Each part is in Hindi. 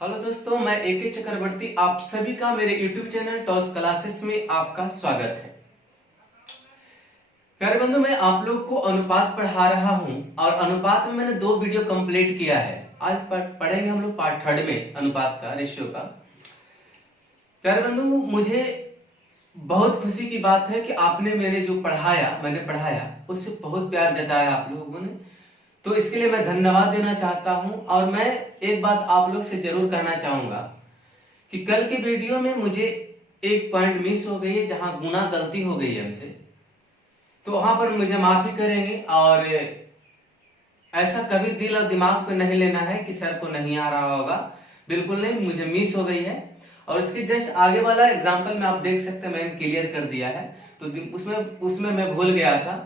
हेलो दोस्तों, मैं एके चक्रवर्ती आप सभी का मेरे YouTube चैनल टॉस क्लासेस में आपका स्वागत है। प्यारे बंधु, मैं आप लोग को अनुपात पढ़ा रहा हूं और अनुपात में मैंने 2 वीडियो कंप्लीट किया है। आज पढ़ेंगे हम लोग पार्ट 3 में अनुपात का, रेशियो का। प्यारे बंधु, मुझे बहुत खुशी की बात है कि आपने मैंने पढ़ाया उससे बहुत प्यार जताया आप लोगों ने, तो इसके लिए मैं धन्यवाद देना चाहता हूं। और मैं एक बात आप लोग से जरूर कहना चाहूंगा कि कल के वीडियो में मुझे एक पॉइंट मिस हो गई है, जहां गुना गलती हो गई है हमसे, तो वहां पर मुझे माफी करेंगे। और ऐसा कभी दिल और दिमाग पे नहीं लेना है कि सर को नहीं आ रहा होगा, बिल्कुल नहीं, मुझे मिस हो गई है। और इसके जस्ट आगे वाला एग्जाम्पल में आप देख सकते हैं, मैंने क्लियर कर दिया है, तो उसमें उसमें मैं भूल गया था।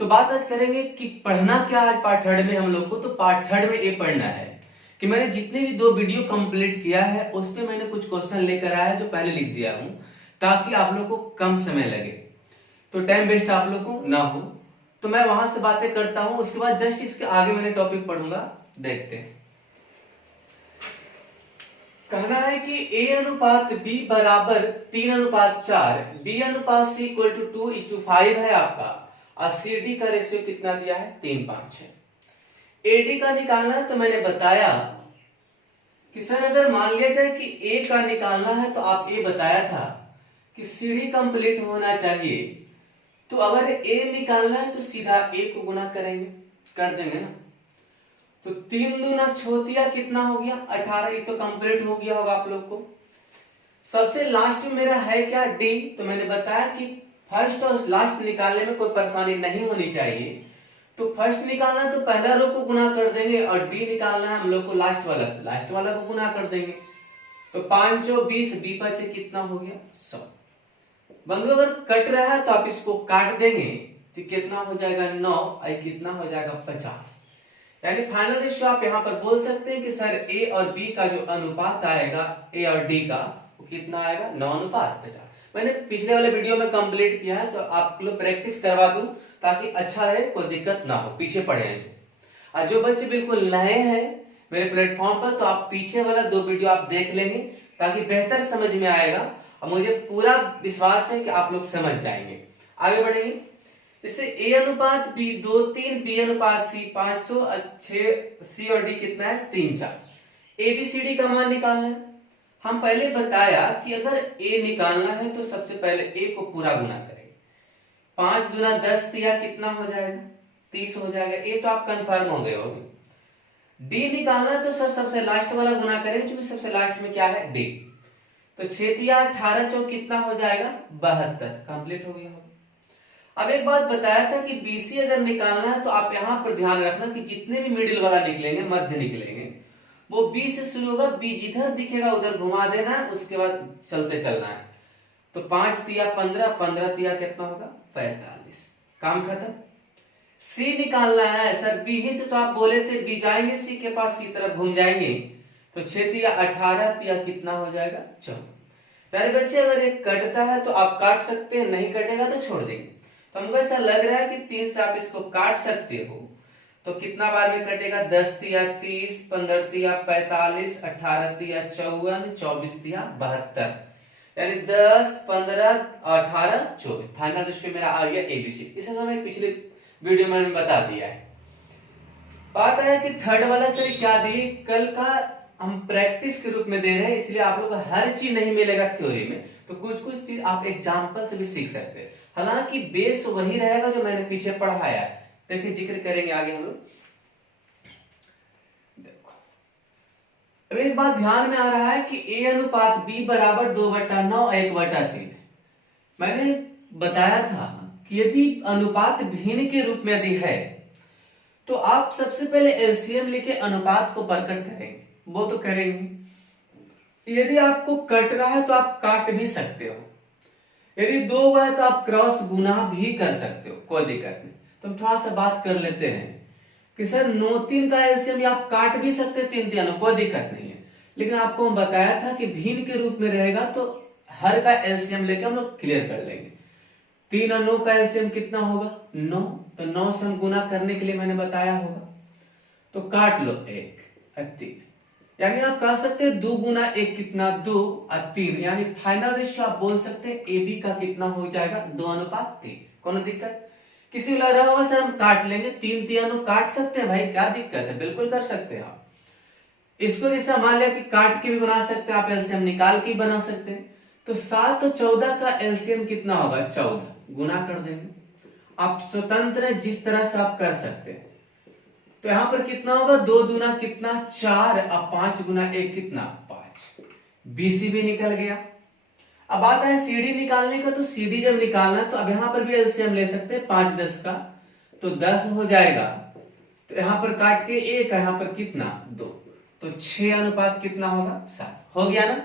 तो बात आज करेंगे कि पढ़ना क्या आज पार्ट 3 में हम लोग को। तो पार्ट 3 में ये पढ़ना है कि मैंने जितने भी 2 वीडियो कंप्लीट किया है उस पे मैंने कुछ क्वेश्चन लेकर आया जो पहले लिख दिया हूं, ताकि आप लोग को कम समय लगे, तो टाइम वेस्ट आप लोग को ना हो। तो मैं वहां से बातें करता हूं, उसके बाद जस्ट इसके आगे मैंने टॉपिक पढ़ूंगा, देखते हैं। कहना है कि A अनुपात B बराबर 3:4, B अनुपात C इक्वल टू 2:5 है आपका, और CD का रेशियो कितना दिया है, 3:5 है। AD का निकालना है, तो मैंने बताया कि सर अगर मान लिया जाए कि A का निकालना है तो आप ये बताया था कि CD कंप्लीट होना चाहिए, तो अगर A निकालना है तो सीधा A को गुना करेंगे, कर देंगे ना। तो 3 दूना 6 कितना हो गया, 18। ये तो कंप्लीट हो गया होगा आप लोग को। सबसे लास्ट में मेरा है क्या, D। तो मैंने बताया कि फर्स्ट और लास्ट निकालने में कोई परेशानी नहीं होनी चाहिए। तो फर्स्ट निकालना है तो पहला रो को गुना कर देंगे, और D निकालना है हम लोग को लास्ट वाला को गुना कर देंगे। तो 5 और 20, B बचे कितना हो गया, 100। बंधु अगर कट रहा है तो आप इसको काट देंगे, तो कितना हो जाएगा 9, और कितना हो जाएगा 50। यानी फाइनल रेशियो आप यहाँ पर बोल सकते हैं कि सर A और B का जो अनुपात आएगा, A और D का, वो कितना आएगा, 9:50। मैंने पिछले वाले वीडियो में कंप्लीट किया है, तो आप लोग प्रैक्टिस करवा दूं ताकि अच्छा रहे, कोई दिक्कत ना हो, पीछे पड़े हैं जो। और जो बच्चे बिल्कुल नए हैं मेरे प्लेटफॉर्म पर, तो आप पीछे वाला 2 वीडियो आप देख लेंगे ताकि बेहतर समझ में आएगा, और मुझे पूरा विश्वास है कि आप लोग समझ जाएंगे। आगे बढ़ेंगे। जैसे A अनुपात B 2:3, B अनुपात C 500, 6 C और D कितना है, 3:4। ABCD का मान निकालना है। हम पहले बताया कि अगर A निकालना है तो सबसे पहले A को पूरा गुना करेंगे। 5 दूना 10 दिया, कितना हो जाएगा, 30 हो जाएगा। A तो आप कंफर्म हो गए होंगे। D निकालना है तो सर सबसे लास्ट वाला गुना करेंगे, क्योंकि सबसे लास्ट में क्या है, D। तो 6 दिया 18, चौक कितना हो जाएगा, 72। कंप्लीट हो गया होगा। अब एक बात बताया था कि BC अगर निकालना है तो आप यहां पर ध्यान रखना कि जितने भी मिडिल वाला निकलेंगे, मध्य निकलेंगे, वो B से शुरू होगा, B जिधर दिखेगा उधर घुमा देना है, उसके बाद चलते चलना है। तो 5 दिया 15, 15 दिया कितना होगा, 45। काम खत्म। C निकालना है सर, B ही से तो आप बोले थे B जाएंगे C के पास, C तरफ घूम जाएंगे। तो 6 दिया 18 दिया कितना हो जाएगा, 14। प्यारे बच्चे अगर एक कटता है तो आप काट सकते हैं, नहीं कटेगा तो छोड़ देंगे। तो हमको ऐसा लग रहा है कि 3 से आप इसको काट सकते हो, तो कितना बार में कटेगा, 10 दिया 30, 15 दिया 45, 18 दिया 54, 24 दिया 72। यानी 10, 15, 18, 24। फाइनल रेशियो मेरा आ गया ABC। इसे हमें पिछले वीडियो में बता दिया है। बात है कि थर्ड वाला सर क्या दिए, कल का हम प्रैक्टिस के रूप में दे रहे हैं, इसलिए आप लोग को हर चीज नहीं मिलेगा थ्योरी में, तो कुछ कुछ चीज आप एग्जांपल से भी सीख सकते हैं। हालांकि बेस वही रहेगा जो मैंने पीछे पढ़ाया है, देखिए जिक्र करेंगे आगे हम लोग। देखो अब एक बात ध्यान में आ रहा है कि A अनुपात B बराबर 2/9, 1/3। मैंने बताया था कि यदि अनुपात भिन्न के रूप में यदि है तो आप सबसे पहले एलसीएम लेके अनुपात को प्रकट करेंगे, वो तो करेंगे। यदि आपको कट रहा है तो आप काट भी सकते हो, यदि 2 है तो आप क्रॉस गुना भी कर सकते हो, कोई दिक्कत नहीं। तो हम थोड़ा सा बात कर लेते हैं कि सर 9 3 का एलसीएम आप काट भी सकते हैं, 3 3, कोई दिक्कत नहीं है। लेकिन आपको हम बताया था कि भिन्न के रूप में रहेगा तो हर का एलसीएम लेके हम लोग क्लियर कर लेंगे। 3 और 9 का एलसीएम कितना होगा, 9। तो 9 से हम गुना करने के लिए मैंने बताया होगा, तो काट लो 1 और 3। यानी आप कह सकते हैं 2 गुना 1 कितना 2 और 3, यानी फाइनल रेशियो आप बोल सकते हैं ए बी का कितना हो जाएगा 2:3। कौन दिक्कत? किसी को लग रहा होगा सर हम काट लेंगे, 3 3 काट सकते हैं भाई, क्या दिक्कत है? बिल्कुल कर सकते हैं आप। इसको जैसा मान लिया कि काट के भी बना सकते हैं आप, एलसीएम निकाल के भी बना सकते हैं। तो 7 और 14 का एलसीएम कितना होगा 14, गुना कर देंगे। आप स्वतंत्र है, जिस तरह से आप कर सकते हैं। तो यहां पर कितना होगा 2 दूना कितना 4 और 5 गुना 1 कितना 5, बीसी भी निकल गया। अब आता है सीडी निकालने का, तो सीडी जब निकालना तो अब यहां पर भी एलसीएम ले सकते हैं 5 10 का, तो 10 हो जाएगा। तो यहां पर काट के 1 यहां पर कितना 2, तो 6 अनुपात कितना होगा 7 हो गया ना।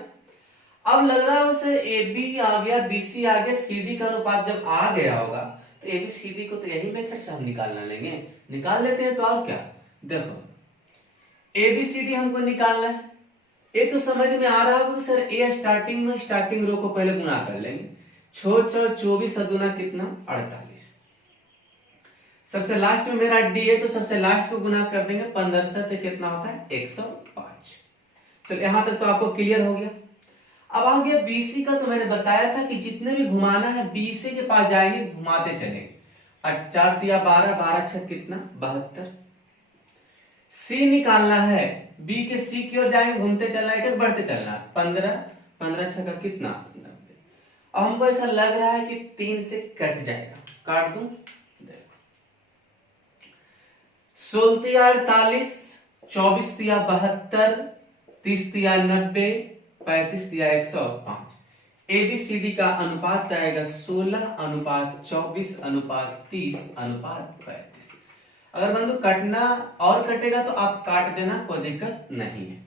अब लग रहा है सर ए बी आ गया, बीसी आ गया, सीडी का अनुपात जब आ गया होगा तो ए बी सी डी को तो यही मेथड से हम निकालना लेंगे, निकाल लेते हैं। तो और क्या, देखो ए बी सी डी हमको निकालना है। ये तो समझ में आ रहा होगा सर ए स्टार्टिंग में स्टार्टिंग रो को पहले गुना कर लेंगे। 6 6 24 और दूना कितना 48। सबसे लास्ट में मेरा डी है, तो सबसे लास्ट को गुना कर देंगे 15 से, कितना होता है 105। चलो यहां तक तो आपको क्लियर हो गया। अब आ गया बीसी का, तो मैंने बताया था कि जितने भी घुमाना है बीसी के पास जाएंगे, घुमाते चलेंगे। 4 तिया 12, 12 6 कितना 72। सी निकालना है, बी के सी की ओर जाएंगे, घूमते चलना है, एक बढ़ते चलना है। 15, 15 6 का कितना 90। अब हमको ऐसा लग रहा है कि 3 से कट जाएगा, काट दूं, देखो 16 तिया 48, 24 तिया 72, 30 तिया 90, 35 दिया 105। एबीसीडी का अनुपात आएगा 16:24:30:35। अगर बंधु कटना और कटेगा तो आप काट देना, कोई दिक्कत नहीं है।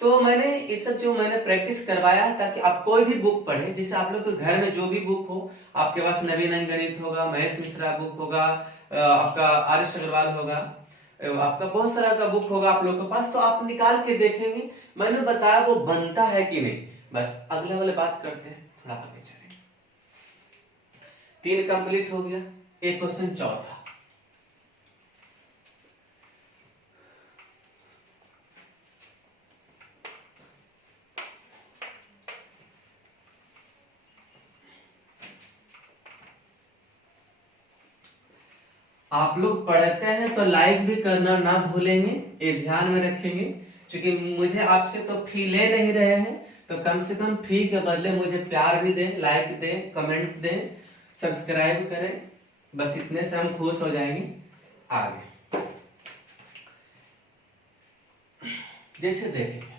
तो मैंने इस सब जो मैंने प्रैक्टिस करवाया है, ताकि आप कोई भी बुक पढ़े, जिससे आप लोग के घर में जो भी बुक हो, आपके पास नवीन गणित होगा, महेश मिश्रा बुक होगा, आपका आर.एस. अग्रवाल होगा, आपका बहुत सारा का बुक होगा आप लोग के पास, तो आप निकाल के देखेंगे मैंने बताया वो बनता है कि नहीं। बस अगले वाले बात करते हैं, थोड़ा आगे चलेंगे। 3 कंप्लीट हो गया, एक क्वेश्चन चौथा। आप लोग पढ़ते हैं तो लाइक भी करना ना भूलेंगे, ये ध्यान में रखेंगे, क्योंकि मुझे आपसे तो फी ले नहीं रहे हैं, तो कम से कम फी के बदले मुझे प्यार भी दें, लाइक दें, कमेंट दें, सब्सक्राइब करें, बस इतने से हम खुश हो जाएंगे। आगे जैसे देखेंगे,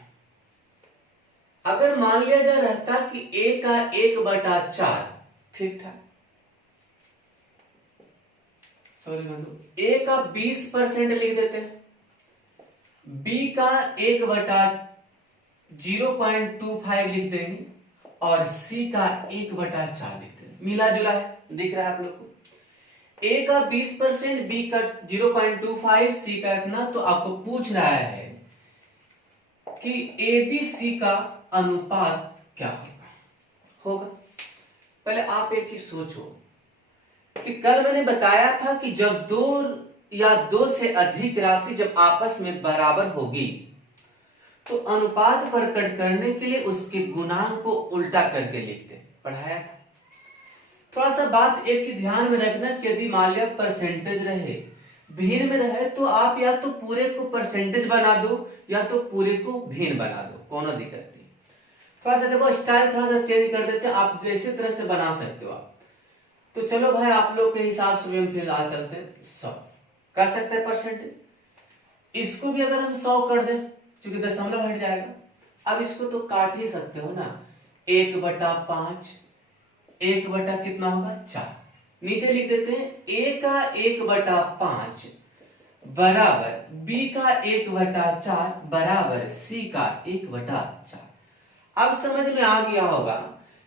अगर मान लिया जा रहता कि a का 1/4, ठीक ठाक, सॉरी बंधु, a का 20% लिख देते हैं, b का 1/0.25 लिख देंगे, और c का 1/4 लिख देंगे। मिला जुला है, दिख रहा है आप लोग को। a का 20%, b का 0.25, c का इतना। तो आपको पूछ रहा है कि abc का अनुपात क्या होगा। पहले आप एक चीज सोचो कि कल मैंने बताया था कि जब 2 या 2 से अधिक राशि जब आपस में बराबर होगी, तो अनुपात प्रकट करने के लिए उसके गुणांक को उल्टा करके लिखते, पढ़ाया था। थोड़ा सा बात एक चीज ध्यान में रखना कि यदि मान लिया परसेंटेज रहे, भिन्न में रहे, तो आप या तो पूरे को परसेंटेज बना दो या तो पूरे को भिन्न बना दो, कोनो दिक्कत नहीं। थोड़ा सा देखो स्टाइल थोड़ा सा चेंज कर देते हैं, आप जैसे तरह से बना सकते हो आप। तो चलो भाई आप लोग के हिसाब से हम फिलहाल चलते हैं 100 कर सकते हैं परसेंटेज। इसको भी अगर हम 100 कर दें, क्योंकि दशमलव हट जाएगा। अब इसको तो काट ही सकते हो ना, 1/5, 1 कितना होगा 4, नीचे लिख देते हैं a का 1/5 बराबर b का 1/4 बराबर c का 1/4। अब समझ में आ गया होगा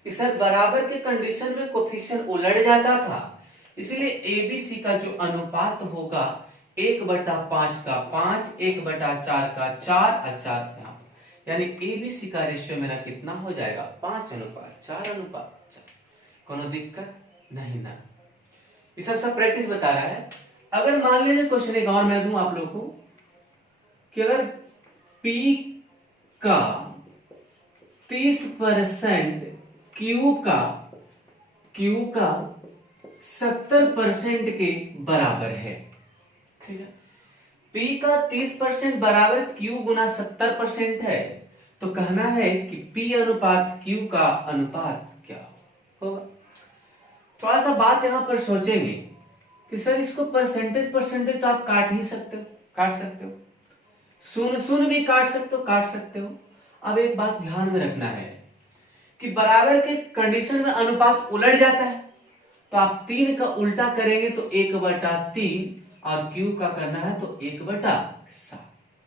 कि सर बराबर के कंडीशन में कोफिशिएंट उलट जाता था, इसलिए एबीसी का जो अनुपात होगा 1/5 का 5, 1/4 का 4 और 4 का, यानी एबीसी का रेशियो मेरा कितना हो जाएगा 5:4:4। कोनो दिक्कत नहीं ना। ये सब प्रैक्टिस बता रहा है। अगर मान लीजिए क्वेश्चन एक और मैं दूं आप लोग को कि अगर P का 30% Q का 70% के बराबर है। ठीक है, P का 30% बराबर Q गुना 70% है, तो कहना है कि P अनुपात Q का अनुपात क्या होगा। थोड़ा सा बात यहां पर सोचेंगे कि सर इसको परसेंटेज तो आप काट ही सकते हो, शून्य भी काट सकते हो। अब एक बात ध्यान में रखना है कि बराबर के कंडीशन में अनुपात उलट जाता है, तो आप 3 का उल्टा करेंगे तो 1/3 और Q का करना है तो 1/7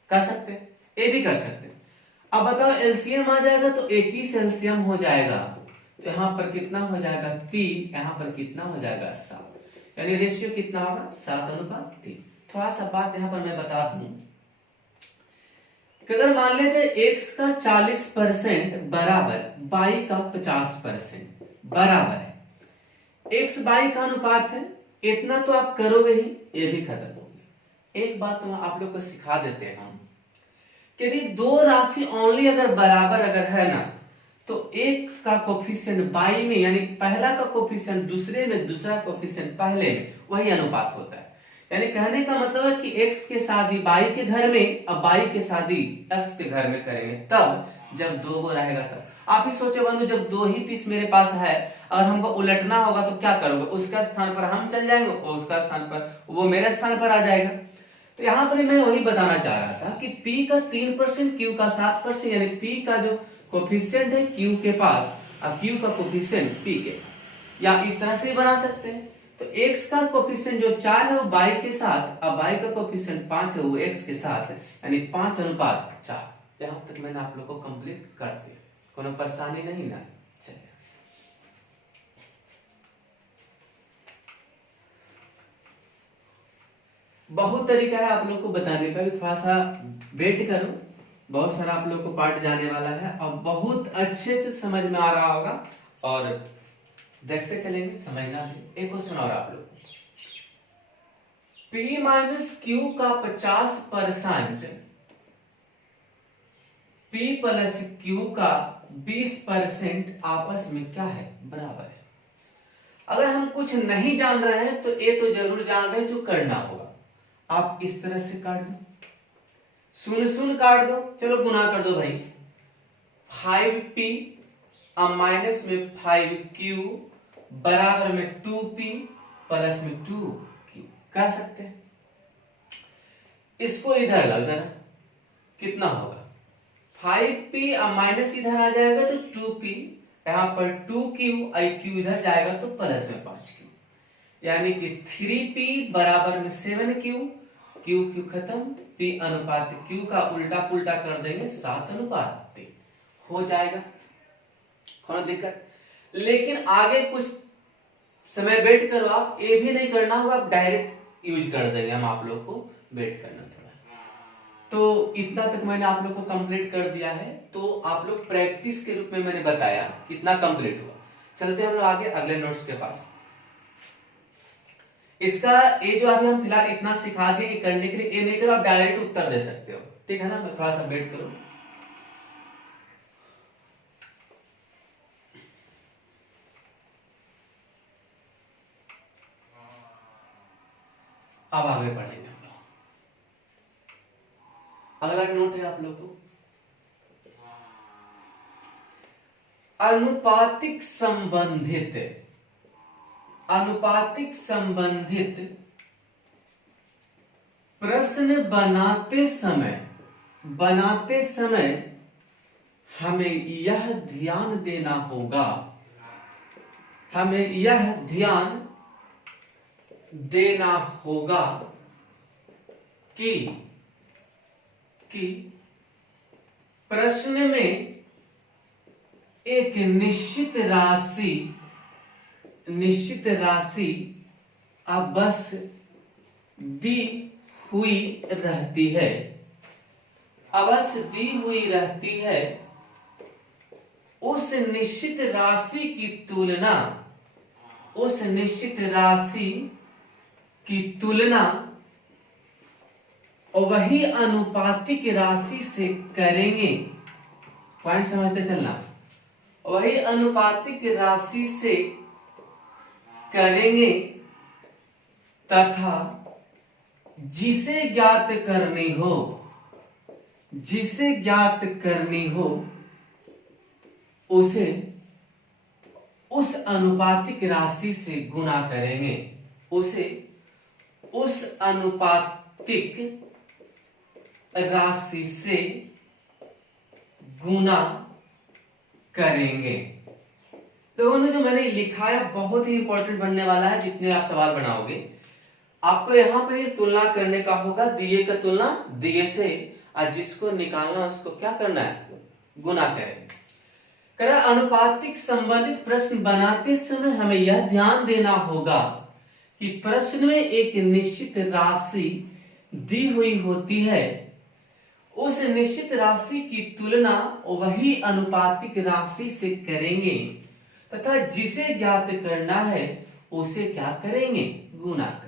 कर सकते हैं, ए भी कर सकते हैं। अब बताओ एलसीएम आ जाएगा तो 21 एलसीएम हो जाएगा, तो यहां पर कितना हो जाएगा 3, यहां पर कितना हो जाएगा 7, यानी रेशियो कितना होगा 7:3। थोड़ा सा बात यहां पर मैं बता दूं कि अगर मान लेते x का 40% बराबर y का 50% बराबर है, x y का अनुपात है, इतना तो आप करोगे ही, ये भी खत्म हो गया। एक बात तो आप लोग को सिखा देते हैं हम कि यदि दो राशि ओनली अगर बराबर अगर है ना, तो x का कोफिशिएंट y में यानी पहला का कोफिशिएंट दूसरे में, दूसरा कोफिशिएंट पहले में, वही अनुपात होता है। यानी कहने का मतलब है कि x के शादी y के घर में, अब y के शादी x के घर में करेंगे, तब जब 2 गो रहेगा तब। आप ही सोचे बंधु, जब 2 ही पीस मेरे पास है और हमको उलटना होगा तो क्या करोगे, उसका स्थान पर हम चल जाएंगे और उसका स्थान पर वो मेरे स्थान पर आ जाएगा। तो यहां पर मैं वही बताना चाह रहा था कि P का 3%, Q का 7%, यानी P का जो कोफिशिएंट है Q के पास और Q का कोफिशिएंट P के पास, या इस तरह से बना सकते हैं। तो x का कोफिशिएंट जो 4 है वो y के साथ, और y का कोफिशिएंट 5 है वो x के साथ, यानी 5:4। यहां तक मैंने आप लोग को कंप्लीट कर दिया, कोनो परेशानी नहीं ना। चलिए बहुत तरीका है आप लोग को बताने का, भी थोड़ा सा वेट करो, बहुत सारा आप लोग को पार्ट जाने वाला है और बहुत अच्छे से समझ में आ रहा होगा और देखते चलेंगे, समझना भी। एक क्वेश्चन और आप लोग, P माइनस Q का 50%, P प्लस Q का 20% आपस में क्या है, बराबर है। अगर हम कुछ नहीं जान रहे हैं तो ये तो जरूर जान रहे हैं जो करना होगा। आप इस तरह से काट दो, शून्य काट दो, चलो गुना कर दो भाई, 5P अब माइनस में 5Q बराबर में 2P प्लस में 2Q कह सकते हैं। इसको इधर लाओ जरा, कितना होगा 5P अब माइनस इधर आ जाएगा तो 2P, यहां पर 2Q IQ इधर जाएगा तो प्लस में 5Q, यानी कि 3P बराबर में 7Q, Q खत्म, P अनुपात Q का उल्टा पुल्टा कर देंगे 7:3 हो जाएगा, कोई दिक्कत। लेकिन आगे कुछ समय वेट करो, आप ये भी नहीं करना होगा, आप डायरेक्ट यूज कर देंगे हम, आप लोग को वेट करना थोड़ा। तो इतना तक मैंने आप लोग को कंप्लीट कर दिया है, तो आप लोग प्रैक्टिस के रूप में मैंने बताया कितना कंप्लीट हुआ। चलते हम लोग आगे अगले नोट्स के पास। इसका ये जो अभी हम फिलहाल इतना सिखा दिए करने के लिए, ये नहीं करो आप डायरेक्ट उत्तर दे सकते हो, ठीक है ना। मैं थोड़ा सा वेट करो, अब आगे बढ़ेंगे हम लोग। अगला नोट है आप लोग को, अनुपातिक संबंधित प्रश्न बनाते समय हमें यह ध्यान देना होगा, कि प्रश्न में एक निश्चित राशि अब बस दी हुई रहती है, अवश्य दी हुई रहती है। उस निश्चित राशि की तुलना वही अनुपातिक राशि से करेंगे पॉइंट समझते चलना। वही अनुपातिक राशि से करेंगे तथा जिसे ज्ञात करनी हो, जिसे ज्ञात करनी हो उसे उस अनुपातिक राशि से गुणा करेंगे, उसे उस अनुपातिक राशि से गुना करेंगे। तो जो मैंने लिखा है बहुत ही इंपॉर्टेंट बनने वाला है। जितने आप सवाल बनाओगे आपको यहां पर ये तुलना करने का होगा, दिए का तुलना दिए से, और जिसको निकालना उसको क्या करना है, गुना करें। करा अनुपातिक संबंधित प्रश्न बनाते समय हमें यह ध्यान देना होगा कि प्रश्न में एक निश्चित राशि दी हुई होती है, उस निश्चित राशि की तुलना वही अनुपातिक राशि से करेंगे तथा जिसे ज्ञात करना है उसे क्या करेंगे, गुना करेंगे।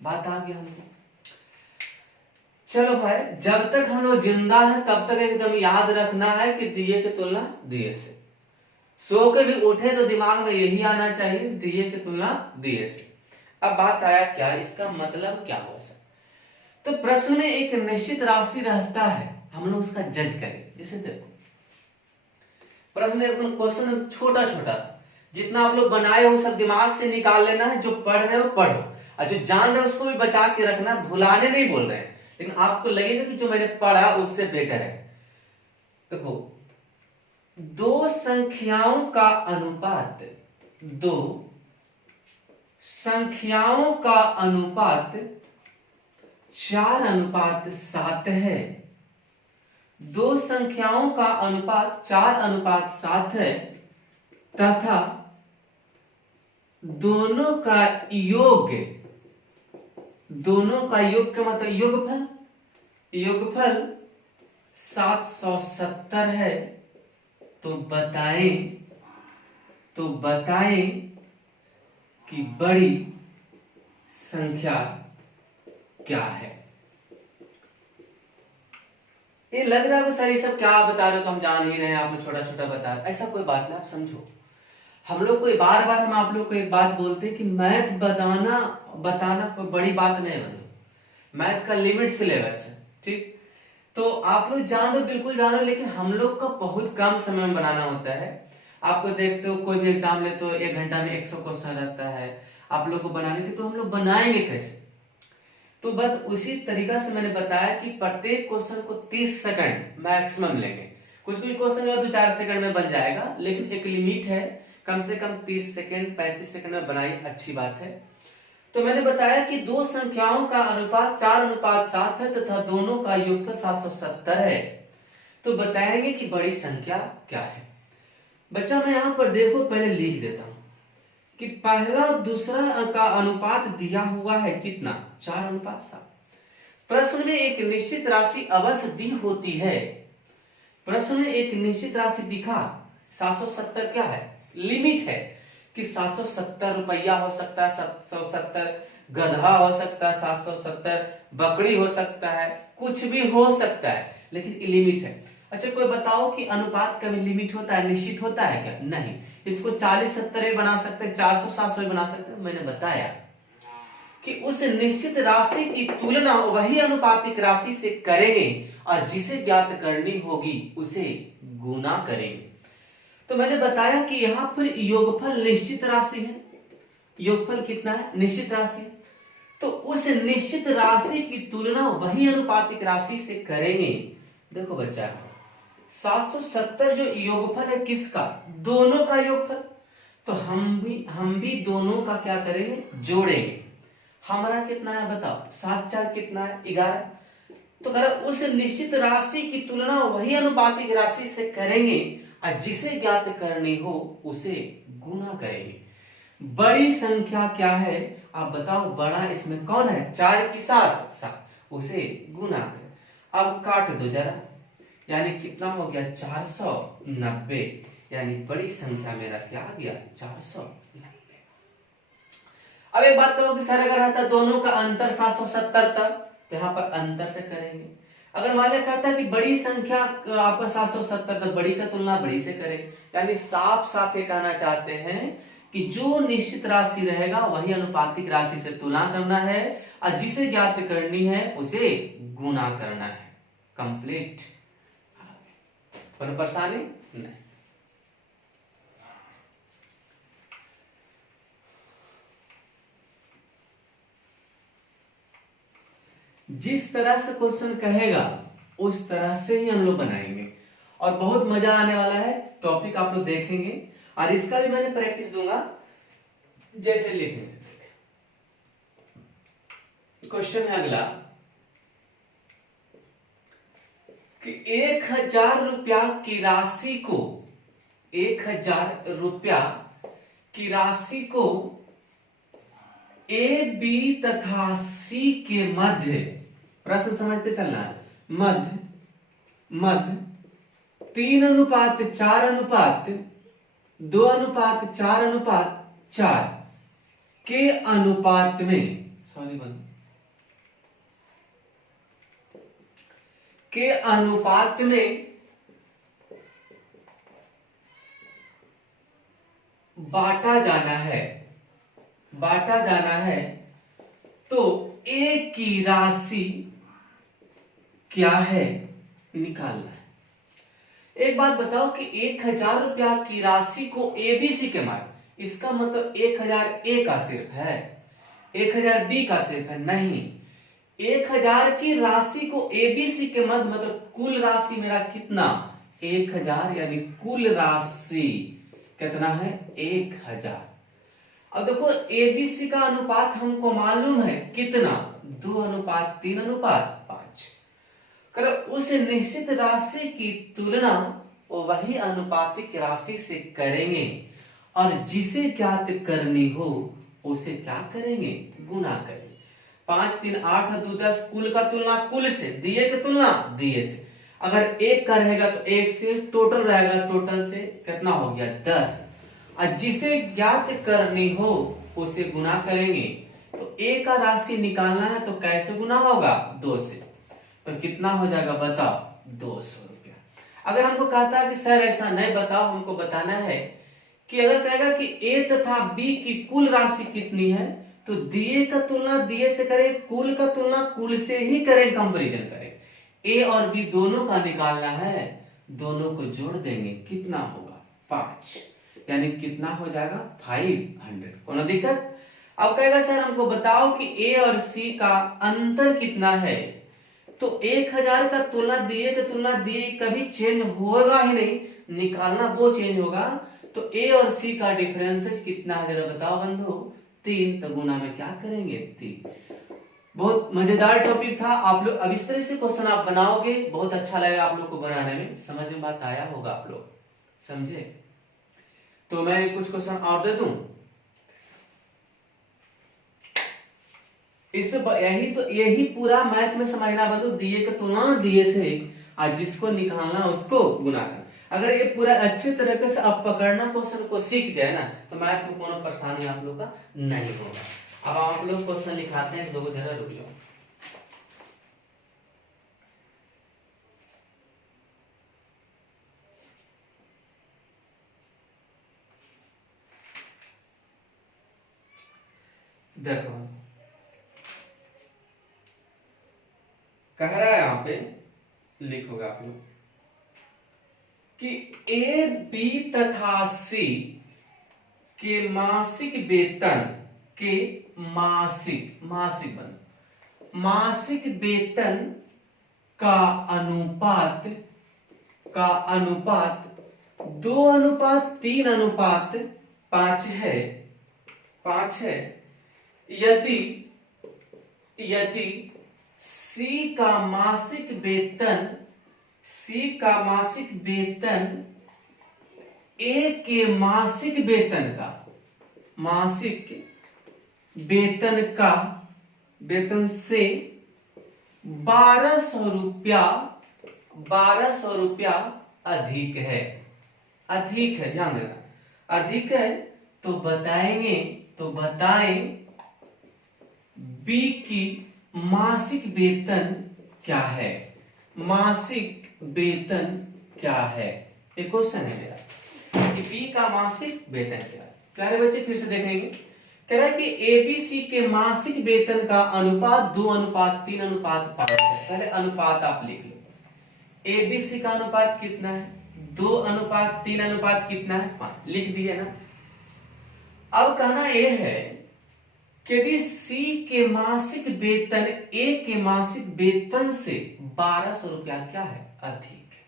बात आ गई हमको। चलो भाई, जब तक हम लोग जिंदा है तब तक एकदम याद रखना है कि दिए की तुलना दिए से। सो के भी उठे तो दिमाग में यही आना चाहिए, दिए की तुलना दिए से। अब बात आया क्या, इसका मतलब क्या हो सकता। तो प्रश्न में एक निश्चित राशि रहता है, हम लोग उसका जज करें। जैसे देखो प्रश्न एकदम क्वेश्चन छोटा छोटा, जितना आप लोग बनाए हो सब दिमाग से निकाल लेना है। जो पढ़ रहे हो पढ़ो, और जो जान रहे हो उसको भी बचा के रखना, भुलाने नहीं बोल रहे हैं, लेकिन आपको लगेगा कि जो मैंने पढ़ा उससे बेटर है। देखो दो संख्याओं का अनुपात, दो संख्याओं का अनुपात 4:7 है। दो संख्याओं का अनुपात 4:7 है तथा दोनों का योग, दोनों का योग का मतलब योगफल, योगफल 770 है। तो बताएं कि बड़ी संख्या क्या है। ये लग रहा है सर ये सब क्या बता रहे हो, तो हम जान ही रहे हैं, आप लोग छोटा छोटा बता रहे। ऐसा कोई बात नहीं, आप समझो। हम लोग को बार बार हम आप लोग को एक बात बोलते हैं कि मैथ बताना कोई बड़ी बात नहीं है, मैथ का लिमिट सिलेबस है, ठीक। तो आप लोग जान लो, बिल्कुल जान लो, लेकिन हम लोग का बहुत कम समय में बनाना होता है। आपको देखते हो कोई भी एग्जाम ले तो 1 घंटा में 100 क्वेश्चन रहता है आप लोग को बनाने के, तो हम लोग बनाएंगे कैसे। तो बस उसी तरीका से मैंने बताया कि प्रत्येक क्वेश्चन को 30 सेकंड मैक्सिमम लेंगे। कुछ कुछ क्वेश्चन जो 2-4 सेकंड में बन जाएगा, लेकिन एक लिमिट है, कम से कम 30 सेकंड 35 सेकंड में बनाई, अच्छी बात है। तो मैंने बताया कि दो संख्याओं का अनुपात 4:7 है तथा दोनों का योगफल 770 है। तो बताएंगे कि बड़ी संख्या क्या है। बच्चा मैं यहां पर देखो पहले लिख देता हूं कि पहला और दूसरा का अनुपात दिया हुआ है कितना, 4:7। प्रश्न में एक निश्चित राशि अवश्य दी होती है। प्रश्न में एक निश्चित राशि दिखा, 770 क्या है, लिमिट है कि 770 रुपया हो सकता है, 770 गधा हो सकता है, 770 बकरी हो सकता है, कुछ भी हो सकता है, लेकिन लिमिट है। अच्छा कोई बताओ कि अनुपात का भी लिमिट होता है, निश्चित होता है क्या, नहीं। इसको 40-70 भी बना सकते हैं, 400-700 भी बना सकते हैं। मैंने बताया कि उस निश्चित राशि की तुलना वही अनुपातिक राशि से करेंगे और जिसे ज्ञात करनी होगी उसे गुना करेंगे। तो मैंने बताया कि यहां पर योगफल निश्चित राशि है, योगफल कितना है, निश्चित राशि। तो उस निश्चित राशि की तुलना वही अनुपातिक राशि से करेंगे। देखो बच्चा 770 जो योगफल है किसका, दोनों का योगफल। तो हम भी दोनों का क्या करेंगे, जोड़ेंगे। हमारा कितना है बताओ, 7-4 कितना है, 11। तो अगर उस निश्चित राशि की तुलना वही अनुपातिक राशि से करेंगे और जिसे ज्ञात करनी हो उसे गुना करेंगे। बड़ी संख्या क्या है आप बताओ, बड़ा इसमें कौन है, 4 की 7, उसे गुना करें। अब काट दो जरा, यानी कितना हो गया, 490। यानी बड़ी संख्या मेरा क्या आ गया, 490। अब एक बात करो कि सर अगर रहता दोनों का अंतर 770 तक, तो यहां पर अंतर से करेंगे। अगर मान लिया कहता है कि बड़ी संख्या आपका 770, तो बड़ी का तुलना बड़ी से करें, यानी साफ साफ ये कहना चाहते हैं कि जो निश्चित राशि रहेगा वही अनुपातिक राशि से तुलना करना है, और जिसे ज्ञात करनी है उसे गुणा करना है। कंप्लीट। कोई परेशानी नहीं। जिस तरह से क्वेश्चन कहेगा उस तरह से ही हम लोग बनाएंगे, और बहुत मजा आने वाला है। टॉपिक आप लोग देखेंगे, और इसका भी मैंने प्रैक्टिस दूंगा। जैसे लिखेंगे, क्वेश्चन है अगला कि 1000 रुपया की राशि को 1000 रुपया की राशि को ए बी तथा सी के मध्य, प्रश्न समझते चलना, मध्य 3:4:2:4:4 के अनुपात में, के अनुपात में बांटा जाना है, तो ए की राशि क्या है निकालना है। एक बात बताओ कि 1000 रुपया की राशि को एबीसी के मान, इसका मतलब 1000 ए का सिर्फ है, 1000 बी का सिर्फ है नहीं। 1000 की राशि को एबीसी के मध्य, मतलब कुल राशि मेरा कितना 1000, यानी कुल राशि कितना है 1000। अब देखो एबीसी का अनुपात हमको मालूम है कितना, 2:3:5। कर उस निश्चित राशि की तुलना वही अनुपातिक राशि से करेंगे, और जिसे ज्ञात करनी हो उसे क्या करेंगे गुणा करेंगे। 5 3 8 2 10, कुल का तुलना कुल से, दिए की तुलना दिए से। अगर एक का रहेगा तो एक से, टोटल रहेगा टोटल से, कितना हो गया 10। और जिसे ज्ञात करनी हो उसे गुणा करेंगे। तो ए का राशि निकालना है तो कैसे गुना होगा 2 से, तो कितना हो जाएगा बताओ 200 रुपया। अगर हमको कहता है कि सर ऐसा नहीं बताओ, हमको बताना है कि अगर कहेगा कि ए तथा बी की कुल राशि कितनी है, तो दिए का तुलना दिए से करें, कुल का तुलना कुल से ही करें, कंपैरिजन करें। ए और बी दोनों का निकालना है, दोनों को जोड़ देंगे, कितना होगा 5, यानी कितना हो जाएगा 500। कोई दिक्कत? अब कहेगा सर हमको बताओ कि ए और सी का अंतर कितना है, तो 1000 का तुलना दिए का तुलना दिए कभी चेंज होगा ही नहीं, निकालना वो चेंज होगा। तो ए और सी का डिफरेंस कितना है जरा बताओ बंधु 3, तो गुना में क्या करेंगे 3। बहुत मजेदार टॉपिक था। आप लोग अब इस तरह से क्वेश्चन आप बनाओगे, बहुत अच्छा लगेगा आप लोग को बनाने में। समझ में बात आया होगा आप लोग, समझे? तो मैं कुछ क्वेश्चन और दे दूं। इस यही पूरा मैथ में समझना बंधु, दिए का तुलना दिए से, और जिसको निकालना उसको गुना करना। अगर ये पूरा अच्छे तरीके से आप पकड़ना क्वेश्चन को सीख गए ना, तो मैथ में कोनो परेशानी आप लोग का नहीं होगा। अब आप लोग क्वेश्चन लिखाते हैं, लोग जरा रुक जाओ। देखो कह रहा है यहाँ पे, लिखोगे आप लोग कि ए बी तथा सी के मासिक वेतन के मासिक वेतन का अनुपात 2:3:5 है। यदि सी का मासिक वेतन ए के मासिक वेतन से 1200 रुपया अधिक है, ध्यान देना, अधिक है। तो बताएं बी की मासिक वेतन क्या है। मासिक वेतन क्या है, एक क्वेश्चन है मेरा कि बी का मासिक वेतन क्या है। प्यारे बच्चे फिर से देखेंगे, कह रहा है कि एबीसी के मासिक वेतन का अनुपात 2:3:5 है। पहले अनुपात आप लिख लो, एबीसी का अनुपात कितना है, 2:3 कितना है, 5, लिख दिए ना। अब कहना यह है कि यदि सी के मासिक वेतन ए के मासिक वेतन से 1200 रुपया क्या है, अधिक है,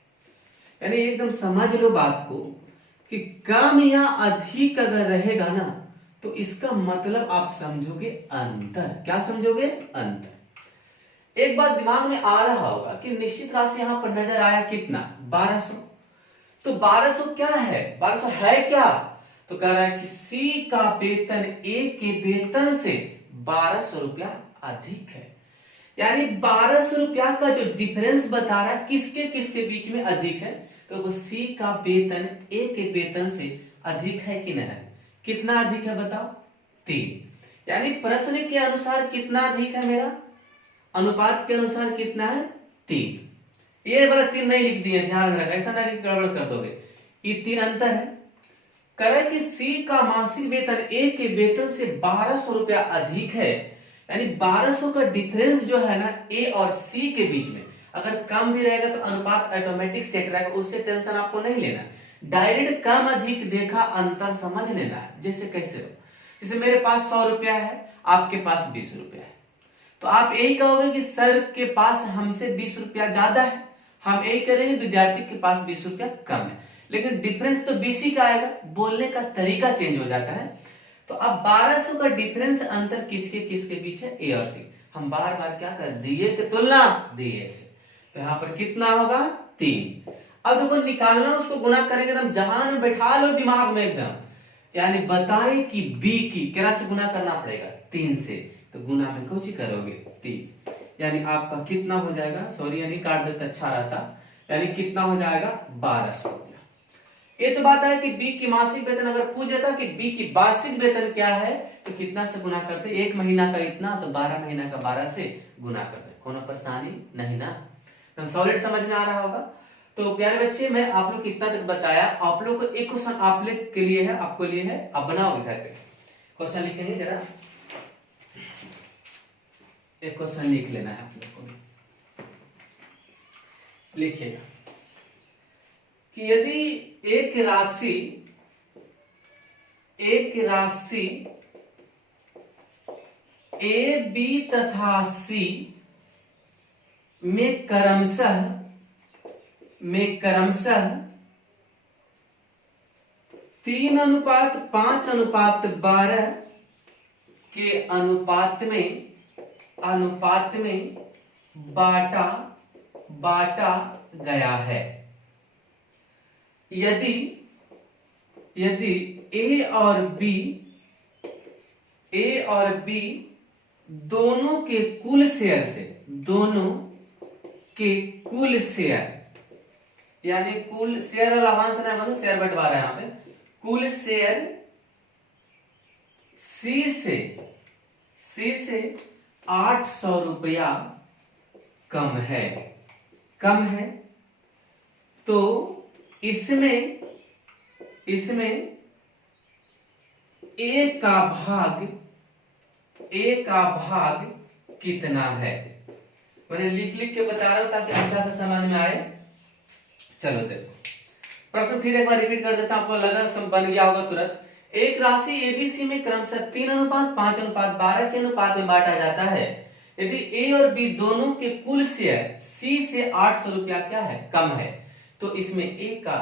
यानी एकदम समझ लो बात को कि कम या अधिक अगर रहेगा ना तो इसका मतलब आप समझोगे अंतर। क्या समझोगे, अंतर। एक बात दिमाग में आ रहा होगा कि निश्चित राशि यहां पर नजर आया कितना, 1200। तो 1200 क्या है, 1200 है क्या, तो कह रहा है कि सी का वेतन ए के वेतन से 1200 रुपया अधिक है। यानी 1200 रुपया का जो डिफरेंस बता रहा है किसके किसके बीच में अधिक है, तो सी का वेतन ए के वेतन से अधिक है कि नहीं, कितना अधिक है बताओ, 3। यानी प्रश्न के अनुसार कितना अधिक है मेरा, अनुपात के अनुसार कितना है, 3। ये वाला 3 नहीं लिख दिए, ध्यान रखना, ऐसा नहीं गड़बड़ कर दोगे, ये 3 अंतर है। करे कि सी का मासिक वेतन ए के वेतन से 1200 रुपया अधिक है, यानी 1200 का डिफरेंस जो है ना ए और सी के बीच में, अगर कम भी रहेगा तो अनुपात ऑटोमेटिक सेट रहेगा, उससे टेंशन आपको नहीं लेना। डायरेक्ट कम अधिक देखा अंतर समझ लेना है। जैसे कैसे हो, जैसे मेरे पास 100 रुपया है, आपके पास 20 रुपया है, तो आप यही कहोगे कि सर के पास हमसे 20 रुपया ज्यादा है, हम यही करेंगे विद्यार्थी के पास 20 रुपया कम है, लेकिन डिफरेंस तो 20 ही का आएगा, बोलने का तरीका चेंज हो जाता है। तो अब 1200 का डिफरेंस अंतर किसके किसके बीच है, ए और सी। हम बार बार क्या कर दिए की तुलना, दिए से, तो यहां पर कितना होगा, 3। अब देखो निकालना, उसको गुना करेंगे एकदम जहां में बैठा लो दिमाग में एकदम, यानी बताएं कि बी की क्या से गुना करना पड़ेगा, 3 से, तो गुना में कुछ करोगे 3, यानी आपका कितना हो जाएगा, सॉरी यानी काट देता अच्छा रहता, यानी कितना हो जाएगा 1200 रुपया। ये तो बात है कि बी की मासिक वेतन अगर पूछ देता कि बी की वार्षिक वेतन क्या है तो कितना से गुना करते, 1 महीना का इतना तो 12 महीना का 12 से गुना करते, कोनो परेशानी नहीं ना, तो सॉलिड समझ में आ रहा होगा। तो प्यारे बच्चे मैं आप लोग को इतना तक बताया, आप लोग को एक क्वेश्चन आप लोग के लिए है, आपको लिए है, आप बनाओगे घर पे, क्वेश्चन लिखेंगे जरा, एक क्वेश्चन लिख लेना है आप लोग को, लिखिएगा कि यदि एक राशि ए बी तथा सी में क्रमशः 3:5:12 के अनुपात में बांटा गया है। यदि ए और बी दोनों के कुल शेयर यानी कुल शेयर अलावांस ना मानो, शेयर बंटवारा है यहाँ पे, कुल शेयर सी से 800 रुपया कम है, तो इसमें ए का भाग कितना है। मैंने लिख के बता रहा हूं ताकि अच्छा से समझ में आए। चलो देखो प्रश्न फिर एक बार रिपीट कर देता हूं, आपको लगा सब बन गया होगा तुरंत। एक राशि एबीसी में क्रमशः 3:5:12 के अनुपात में बांटा जाता है। यदि ए और बी दोनों के कुल शेयर सी से 800 रुपया क्या है, कम है, तो इसमें ए का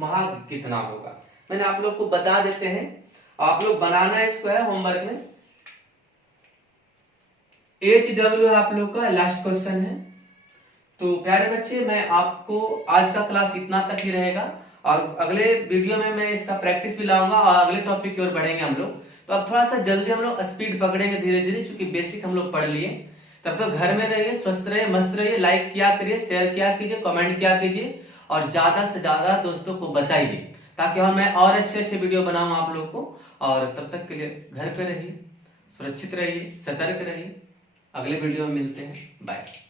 भाग कितना होगा। मैंने आप लोग को बता देते हैं, आप लोग बनाना है, इसको है होमवर्क में, HW है आप लोग का, लास्ट क्वेश्चन है। तो प्यारे बच्चे मैं आपको आज का क्लास इतना तक ही रहेगा, और अगले वीडियो में मैं इसका प्रैक्टिस भी लाऊंगा और अगले टॉपिक की ओर बढ़ेंगे हम लोग। तो अब थोड़ा सा जल्दी हम लोग स्पीड पकड़ेंगे धीरे धीरे, क्योंकि बेसिक हम लोग पढ़ लिए। तब तक घर में रहिए, स्वस्थ रहिए, मस्त रहिए, लाइक किया करिए, शेयर किया कीजिए, कमेंट किया कीजिए, और ज्यादा से ज्यादा दोस्तों को बताइए, ताकि और मैं और अच्छे वीडियो बनाऊं आप लोग को। और तब तक के लिए घर पे रहिए, सुरक्षित रहिए, सतर्क रहिए। अगले वीडियो में मिलते हैं, बाय।